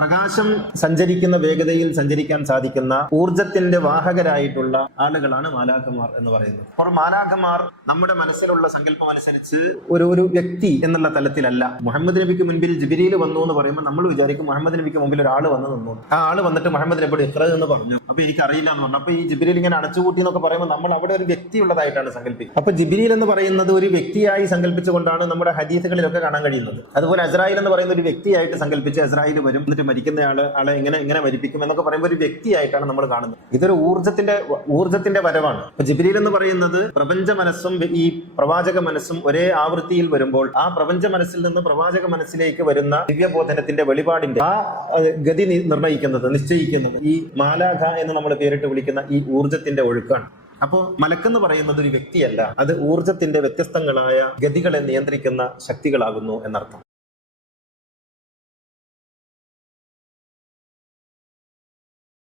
പ്രകാശം സഞ്ചരിക്കുന്ന വേഗതയിൽ സഞ്ചരിക്കാൻ സാധിക്കുന്ന ഊർജത്തിന്റെ വാഹകരായിട്ടുള്ള ആളുകളാണ് മാലാഖമാർ എന്ന് പറയുന്നത്. അപ്പോൾ മാലാഖമാർ നമ്മുടെ മനസ്സിലുള്ള സങ്കല്പം അനുസരിച്ച് ഒരു വ്യക്തി എന്നുള്ള തലത്തിലല്ല. മുഹമ്മദ് നബിക്ക് മുൻപിൽ ജിബ്രീൽ വന്നു എന്ന് പറയുമ്പോൾ നമ്മൾ വിചാരിക്കും മുഹമ്മദ് നബിക്ക് മുമ്പിൽ ഒരാൾ വന്ന് നിന്നു, ആ ആള് വന്നിട്ട് മുഹമ്മദ് നബിയോട് ഇഖ്റ എന്ന് പറഞ്ഞു, അപ്പൊ എനിക്ക് അറിയില്ല എന്ന് പറഞ്ഞു. അപ്പൊ ഈ ജിബ്രീൽ ഇങ്ങനെ അടച്ചുകൂട്ടി എന്നൊക്കെ പറയുമ്പോൾ നമ്മൾ അവിടെ ഒരു വ്യക്തി ഉള്ളതായിട്ടാണ് സങ്കല്പിക്കുക. അപ്പൊ ജിബ്രീൽ എന്ന് പറയുന്നത് ഒരു വ്യക്തിയായി സങ്കല്പിച്ചുകൊണ്ടാണ് നമ്മുടെ ഹദീസുകളിലൊക്കെ കാണാൻ കഴിയുന്നത്. അതുപോലെ അസ്രായിൽ എന്ന് പറയുന്ന ഒരു വ്യക്തിയായിട്ട് സങ്കല്പിച്ച് അസ്രായിൽ വരും, എന്നിട്ട് മരിക്കുന്ന ആളെ എങ്ങനെ മരിപ്പിക്കും എന്നൊക്കെ പറയുമ്പോൾ ഒരു വ്യക്തിയായിട്ടാണ് നമ്മൾ കാണുന്നത്. ഇതൊരു ഊർജത്തിന്റെ വരവാണ്. അപ്പൊ ജിബ്രീൽ എന്ന് പറയുന്നത് പ്രപഞ്ച മനസ്സും ഈ പ്രവാചക മനസ്സും ഒരേ ആവൃത്തിയിൽ വരുമ്പോൾ ആ പ്രപഞ്ച മനസ്സിൽ നിന്ന് പ്രവാചക മനസ്സിലേക്ക് വരുന്ന ദിവ്യബോധനത്തിന്റെ വെളിപാടിന്റെ ആ ഗതി നിശ്ചയിക്കുന്നത് ഈ മാലാഖ എന്ന് നമ്മൾ പേരിട്ട് വിളിക്കുന്ന ഈ ഊർജത്തിന്റെ ഒഴുക്കാണ്. അപ്പോൾ മലക്കെന്ന് പറയുന്നത് ഒരു വ്യക്തിയല്ല, അത് ഊർജത്തിന്റെ വ്യത്യസ്തങ്ങളായ ഗതികളെ നിയന്ത്രിക്കുന്ന ശക്തികളാകുന്നു എന്നർത്ഥം.